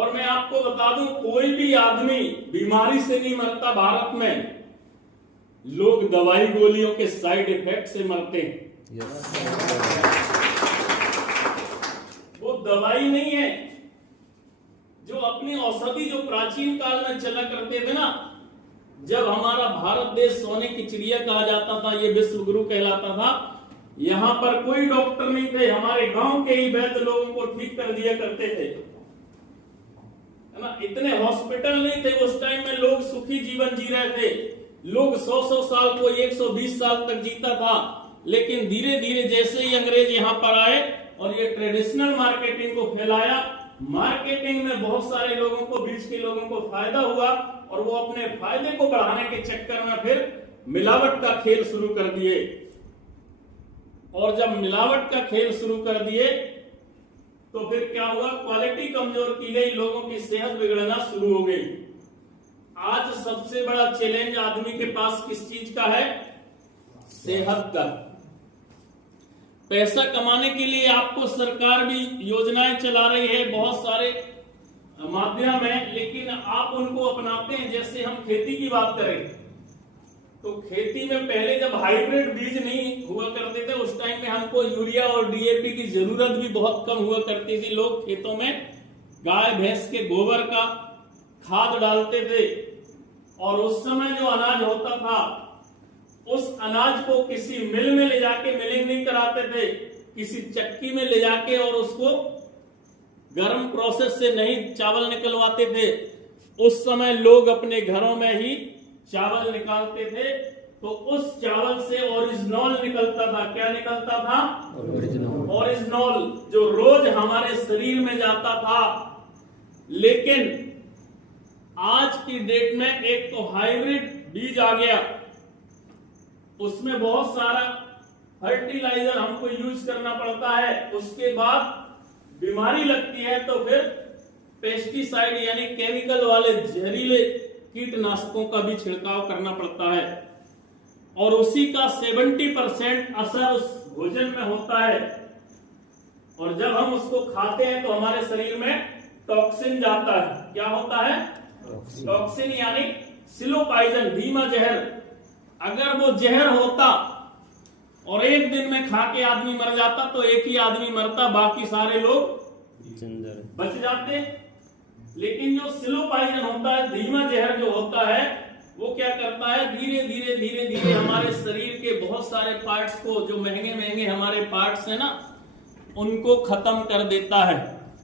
और मैं आपको बता दूं, कोई भी आदमी बीमारी से नहीं मरता भारत में, लोग दवाई गोलियों के साइड इफेक्ट से मरते हैं। वो दवाई नहीं है, जो अपनी औषधि जो प्राचीन काल में चला करते थे ना, जब हमारा भारत देश सोने की चिड़िया कहा जाता था, ये विश्व गुरु कहलाता था, यहां पर कोई डॉक्टर नहीं थे, हमारे गांव के ही वैद्य लोगों को ठीक कर दिया करते थे, है ना। इतने हॉस्पिटल नहीं थे उस टाइम में, लोग सुखी जीवन जी रहे थे, लोग 100-100 साल को 120 साल तक जीता था। लेकिन धीरे धीरे जैसे ही अंग्रेज यहां पर आए और ये ट्रेडिशनल मार्केटिंग को फैलाया, मार्केटिंग में बहुत सारे लोगों को, बीच के लोगों को फायदा हुआ और वो अपने फायदे को बढ़ाने के चक्कर में फिर मिलावट का खेल शुरू कर दिए। और जब मिलावट का खेल शुरू कर दिए तो फिर क्या हुआ, क्वालिटी कमजोर की गई, लोगों की सेहत बिगड़ना शुरू हो गई। आज सबसे बड़ा चैलेंज आदमी के पास किस चीज का है? सेहत का। पैसा कमाने के लिए आपको सरकार भी योजनाएं चला रही है, बहुत सारे माध्यम है, लेकिन आप उनको अपनाते हैं। जैसे हम खेती की बात करें तो खेती में पहले जब हाइब्रिड बीज नहीं हुआ करते थे, उस टाइम में हमको यूरिया और डीएपी की जरूरत भी बहुत कम हुआ करती थी। लोग खेतों में गाय भैंस के गोबर का खाद डालते थे और उस समय जो अनाज होता था, उस अनाज को किसी मिल में ले जाके मिलिंग नहीं कराते थे, किसी चक्की में ले जाके और उसको गर्म प्रोसेस से नहीं चावल निकलवाते थे। उस समय लोग अपने घरों में ही चावल निकालते थे, तो उस चावल से ओरिजिनल निकलता था। क्या निकलता था? ओरिजिनल, जो रोज हमारे शरीर में जाता था। लेकिन आज की डेट में एक तो हाइब्रिड बीज आ गया, उसमें बहुत सारा फर्टिलाइजर हमको यूज करना पड़ता है, उसके बाद बीमारी लगती है तो फिर पेस्टिसाइड यानी केमिकल वाले जहरीले कीटनाशकों का भी छिड़काव करना पड़ता है, और उसी का 70% असर उस भोजन में होता है। और जब हम उसको खाते हैं तो हमारे शरीर में टॉक्सिन जाता है। क्या होता है? टॉक्सिन यानी स्लो पॉइजन, धीमा जहर। अगर वो जहर होता और एक दिन में खा के आदमी मर जाता तो एक ही आदमी मरता, बाकी सारे लोग बच जाते। लेकिन जो स्लो पॉइजन होता है, धीमा जहर जो होता है, वो क्या करता है, धीरे धीरे धीरे धीरे हमारे शरीर के बहुत सारे पार्ट्स को, जो महंगे महंगे हमारे पार्ट्स हैं ना, उनको खत्म कर देता है।